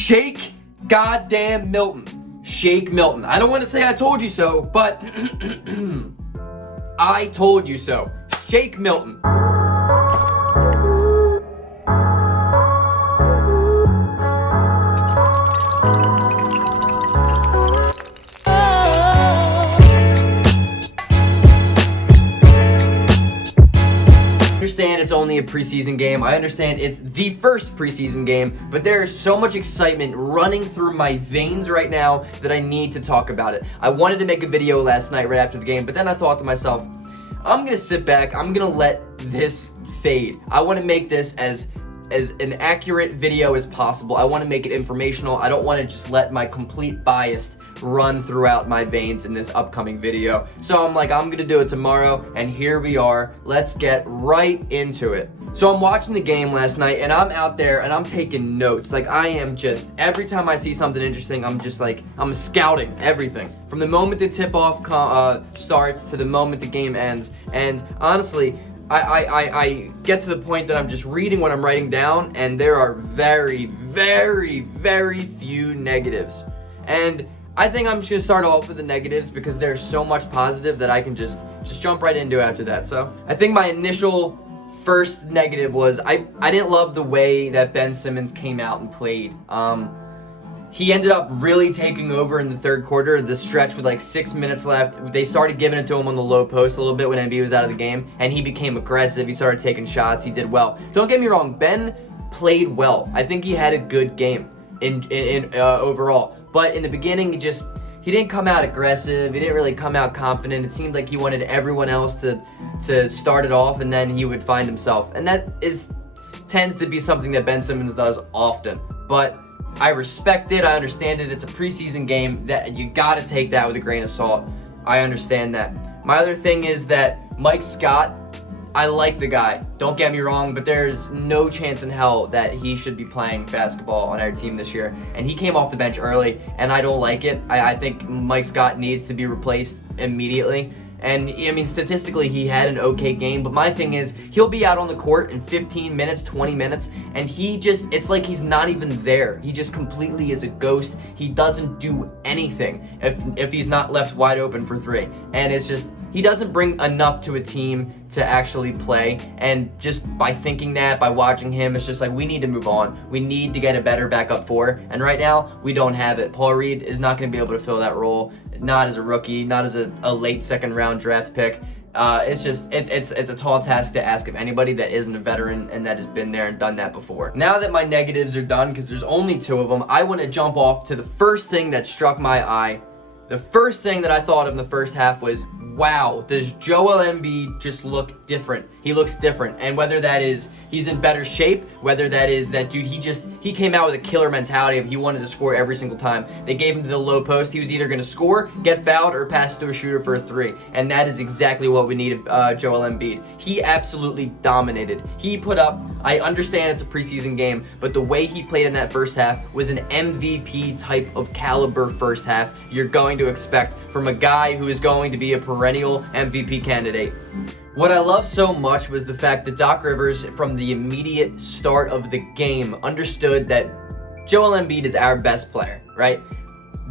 Shake goddamn Milton. Shake Milton. I don't want to say I told you so, but I told you so. Shake Milton. I understand it's only a preseason game. I understand it's the first preseason game, but there's so much excitement running through my veins right now that I need to talk about it. I wanted to make a video last night right after the game, but then I thought to myself, I'm gonna sit back, I'm gonna let this fade. I wanna make this as an accurate video as possible. I wanna make it informational. I don't wanna just let my complete bias run throughout my veins in this upcoming video. So I'm like, I'm gonna do it tomorrow, and here we are. Let's get right into it. So I'm watching the game last night, and I'm out there and I'm taking notes. Like, I am just, every time I see something interesting, I'm just like, I'm scouting everything. From the moment the tip-off starts to the moment the game ends. And honestly, I get to the point that I'm just reading what I'm writing down, and there are very, very, very few negatives. And I think I'm just gonna start off with the negatives because there's so much positive that I can just jump right into after that. So I think my initial first negative was I didn't love the way that Ben Simmons came out and played. He ended up really taking over in the third quarter, the stretch with like 6 minutes left. They started giving it to him on the low post a little bit when Embiid was out of the game, and he became aggressive. He started taking shots. He did well. Don't get me wrong, Ben played well. I think he had a good game in overall. But in the beginning, he didn't come out aggressive. He didn't really come out confident. It seemed like he wanted everyone else to start it off, and then he would find himself. And that tends to be something that Ben Simmons does often. But I respect it. I understand it. It's a preseason game. That you got to take that with a grain of salt. I understand that. My other thing is that Mike Scott, I like the guy, don't get me wrong, but there's no chance in hell that he should be playing basketball on our team this year. And he came off the bench early, and I don't like it. I think Mike Scott needs to be replaced immediately. And I mean, statistically, he had an okay game, but my thing is, he'll be out on the court in 15 minutes, 20 minutes, and it's like he's not even there. He just completely is a ghost. He doesn't do anything if he's not left wide open for three. And it's just, he doesn't bring enough to a team to actually play. And just by thinking that, by watching him, it's just like, we need to move on. We need to get a better backup four. And right now, we don't have it. Paul Reed is not going to be able to fill that role. Not as a rookie, not as a late second round draft pick. It's a tall task to ask of anybody that isn't a veteran and that has been there and done that before. Now that my negatives are done, because there's only 2 of them, I want to jump off to the first thing that struck my eye. The first thing that I thought of in the first half was, wow, does Joel Embiid just look different? He looks different. And whether that is he's in better shape, whether that is that dude, he came out with a killer mentality of he wanted to score every single time. They gave him to the low post. He was either going to score, get fouled, or pass to a shooter for a 3. And that is exactly what we need of Joel Embiid. He absolutely dominated. He put up, I understand it's a preseason game, but the way he played in that first half was an MVP type of caliber first half you're going to expect from a guy who is going to be a perennial MVP candidate. What I love so much was the fact that Doc Rivers, from the immediate start of the game, understood that Joel Embiid is our best player, right?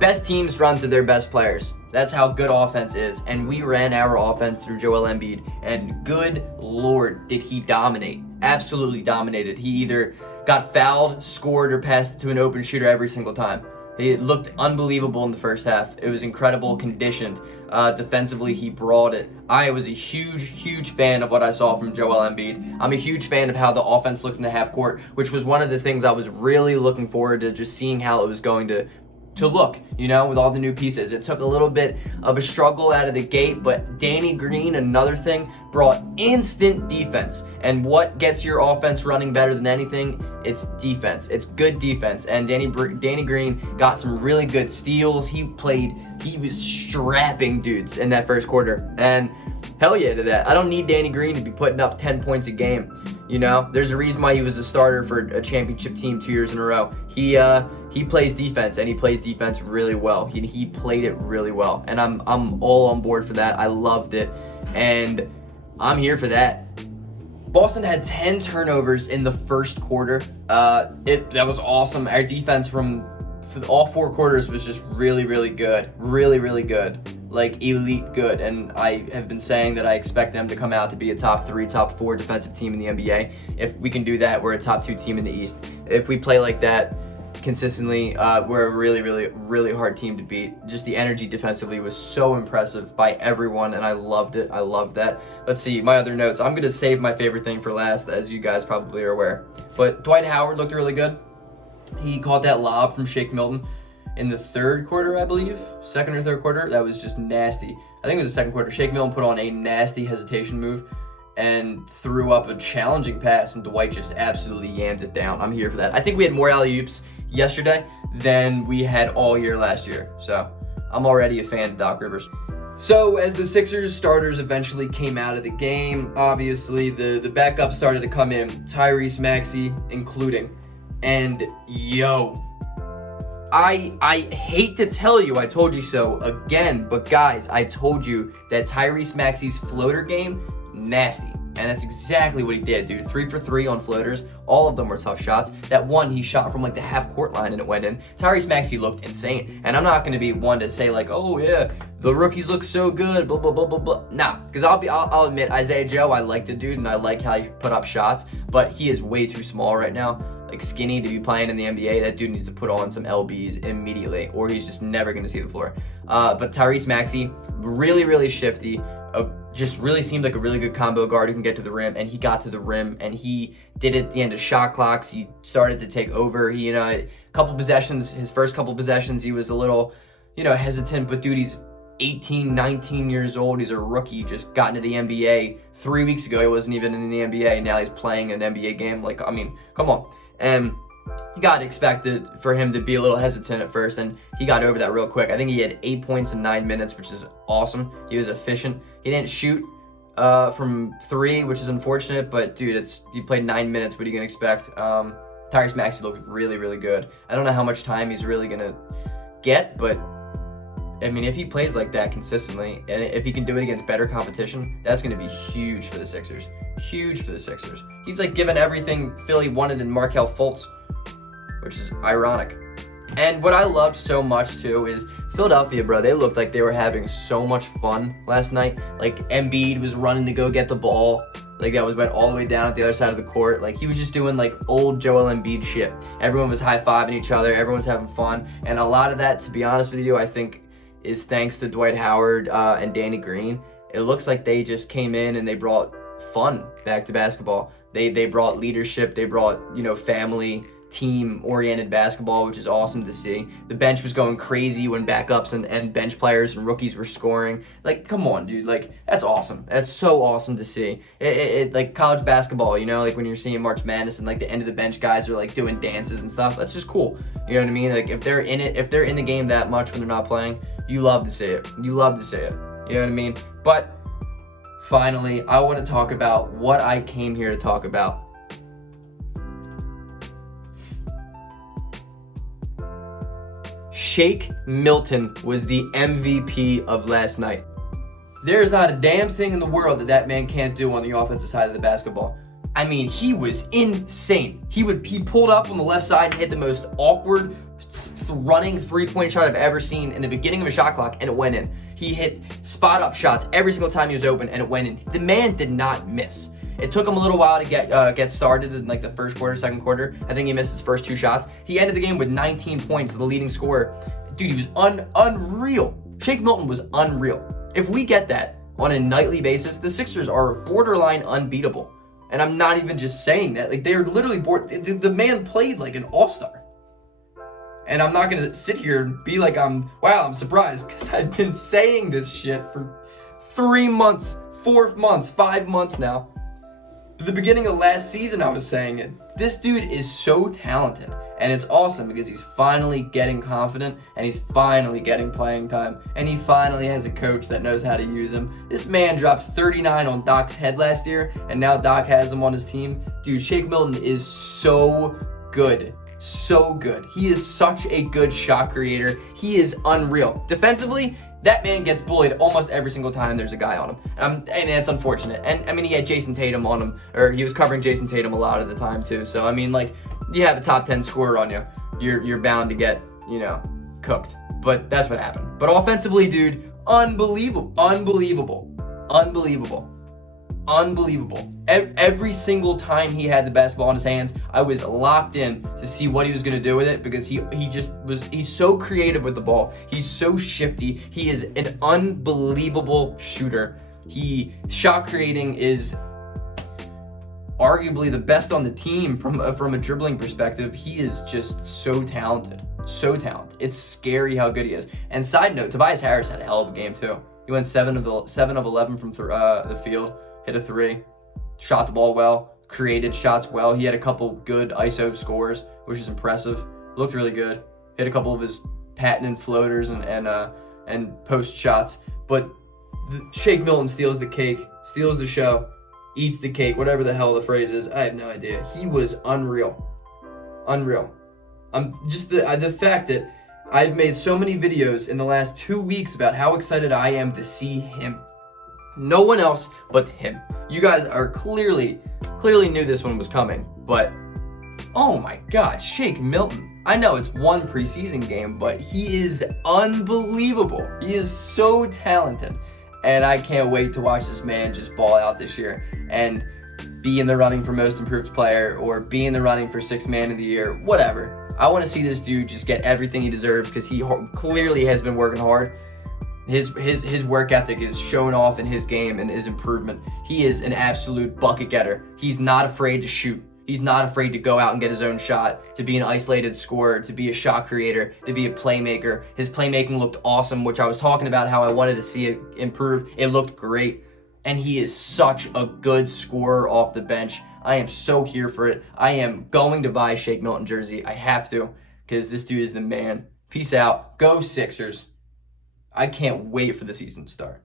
Best teams run through their best players. That's how good offense is. And we ran our offense through Joel Embiid. And good Lord, did he dominate. Absolutely dominated. He either got fouled, scored, or passed to an open shooter every single time. It looked unbelievable in the first half. It was incredible, conditioned. Defensively, he brought it. I was a huge fan of what I saw from Joel Embiid. I'm a huge fan of how the offense looked in the half court, which was one of the things I was really looking forward to, just seeing how it was going to look, with all the new pieces. It took a little bit of a struggle out of the gate, but Danny Green, another thing, brought instant defense. And what gets your offense running better than anything? It's defense. It's good defense. And Danny Green got some really good steals. He was strapping dudes in that first quarter. And hell yeah to that. I don't need Danny Green to be putting up 10 points a game. There's a reason why he was a starter for a championship team 2 years in a row. He plays defense, and he plays defense really well. He played it really well, and I'm all on board for that. I loved it, and I'm here for that. Boston had 10 turnovers in the first quarter. That was awesome. Our defense for all 4 quarters was just really, really good. Really, really good. Like elite good. And I have been saying that I expect them to come out to be a top 3, top 4 defensive team in the NBA. If we can do that, we're a top 2 team in the East. If we play like that consistently, we're a really, really, really hard team to beat. Just the energy defensively was so impressive by everyone, and I loved it. I loved that. Let's see, my other notes. I'm going to save my favorite thing for last, as you guys probably are aware. But Dwight Howard looked really good. He caught that lob from Shake Milton in the third quarter, I believe. Second or third quarter. That was just nasty. I think it was the second quarter. Shake Milton put on a nasty hesitation move and threw up a challenging pass, and Dwight just absolutely yammed it down. I'm here for that. I think we had more alley-oops yesterday than we had all year last year. So I'm already a fan of Doc Rivers. So as the Sixers starters eventually came out of the game, obviously the backup started to come in, Tyrese Maxey including. And yo, I hate to tell you I told you so again, but guys, I told you that Tyrese Maxey's floater game, nasty. And that's exactly what he did, dude. 3 for 3 on floaters. All of them were tough shots. That one, he shot from like the half-court line and it went in. Tyrese Maxey looked insane. And I'm not going to be one to say like, oh yeah, the rookies look so good, blah, blah, blah, blah, blah. Nah, because I'll admit, Isaiah Joe, I like the dude and I like how he put up shots, but he is way too small right now. Like skinny to be playing in the NBA. That dude needs to put on some LBs immediately or he's just never going to see the floor. But Tyrese Maxey, really, really shifty. Just really seemed like a really good combo guard who can get to the rim, and he got to the rim, and he did it at the end of shot clocks. He started to take over. He, his first couple possessions, he was a little, hesitant, but dude, he's 18, 19 years old. He's a rookie, just got into the NBA 3 weeks ago. He wasn't even in the NBA, and now he's playing an NBA game. Like, I mean, come on. And you got to expect it for him to be a little hesitant at first, and he got over that real quick. I think he had 8 points in 9 minutes, which is awesome. He was efficient. He didn't shoot from 3, which is unfortunate, but dude, you played 9 minutes. What are you gonna expect? Tyrese Maxey looked really, really good. I don't know how much time he's really gonna get, but I mean, if he plays like that consistently, and if he can do it against better competition, that's gonna be huge for the Sixers. Huge for the Sixers. He's like given everything Philly wanted in Markelle Fultz, which is ironic. And what I loved so much too is Philadelphia, bro, they looked like they were having so much fun last night. Like Embiid was running to go get the ball. Like went all the way down at the other side of the court. Like he was just doing like old Joel Embiid shit. Everyone was high-fiving each other. Everyone's having fun. And a lot of that, to be honest with you, I think is thanks to Dwight Howard and Danny Green. It looks like they just came in and they brought fun back to basketball. They brought leadership. They brought, family, team-oriented basketball, which is awesome to see. The bench was going crazy when backups and bench players and rookies were scoring. Like, come on, dude. Like, that's awesome. That's so awesome to see. It like college basketball, like when you're seeing March Madness and like the end of the bench guys are like doing dances and stuff. That's just cool. You know what I mean? Like, if they're in it, if they're in the game that much when they're not playing, you love to see it. You love to see it. You know what I mean? But finally, I want to talk about what I came here to talk about. Shake Milton was the MVP of last night. There's not a damn thing in the world that man can't do on the offensive side of the basketball. I mean, he was insane. He pulled up on the left side and hit the most awkward running three-point shot I've ever seen in the beginning of a shot clock, and it went in. He hit spot-up shots every single time he was open, and it went in. The man did not miss. It took him a little while to get started in like the first quarter, second quarter. I think he missed his first 2 shots. He ended the game with 19 points, the leading scorer. Dude, he was unreal. Shake Milton was unreal. If we get that on a nightly basis, the Sixers are borderline unbeatable. And I'm not even just saying that. Like, they're literally the man played like an all-star. And I'm not going to sit here and be like, I'm surprised, because I've been saying this shit for 3 months, 4 months, 5 months now. At the beginning of last season, I was saying it. This dude is so talented, and it's awesome because he's finally getting confident, and he's finally getting playing time, and he finally has a coach that knows how to use him. This man dropped 39 on Doc's head last year, and now Doc has him on his team. Dude, Shake Milton is so good. so good. He is such a good shot creator. He is unreal. Defensively, that man gets bullied almost every single time there's a guy on him. And it's unfortunate. And I mean, he had Jason Tatum on him, or he was covering Jason Tatum a lot of the time too. So I mean, like, you have a top 10 scorer on you, you're bound to get, cooked. But that's what happened. But offensively, dude, unbelievable. Every single time he had the basketball in his hands, I was locked in to see what he was going to do with it, because he's so creative with the ball. He's so shifty. He is an unbelievable shooter. Shot creating is arguably the best on the team from a dribbling perspective. He is just so talented. It's scary how good he is. And side note, Tobias Harris had a hell of a game too. He went 7 of 11 from the field, hit a 3, shot the ball well, created shots well. He had a couple good ISO scores, which is impressive. Looked really good. Hit a couple of his patented floaters and post shots. But Shake Milton steals the cake, steals the show, eats the cake, whatever the hell the phrase is. I have no idea. He was unreal. Just the fact that I've made so many videos in the last 2 weeks about how excited I am to see him. No one else but him. You guys are clearly knew this one was coming, but oh my God, Shake Milton. I know it's one preseason game, but he is unbelievable. He is so talented, and I can't wait to watch this man just ball out this year and be in the running for most improved player, or be in the running for 6th man of the year, whatever. I want to see this dude just get everything he deserves, because he clearly has been working hard. His work ethic is showing off in his game and his improvement. He is an absolute bucket getter. He's not afraid to shoot. He's not afraid to go out and get his own shot, to be an isolated scorer, to be a shot creator, to be a playmaker. His playmaking looked awesome, which I was talking about how I wanted to see it improve. It looked great. And he is such a good scorer off the bench. I am so here for it. I am going to buy a Shake Milton jersey. I have to, because this dude is the man. Peace out. Go Sixers. I can't wait for the season to start.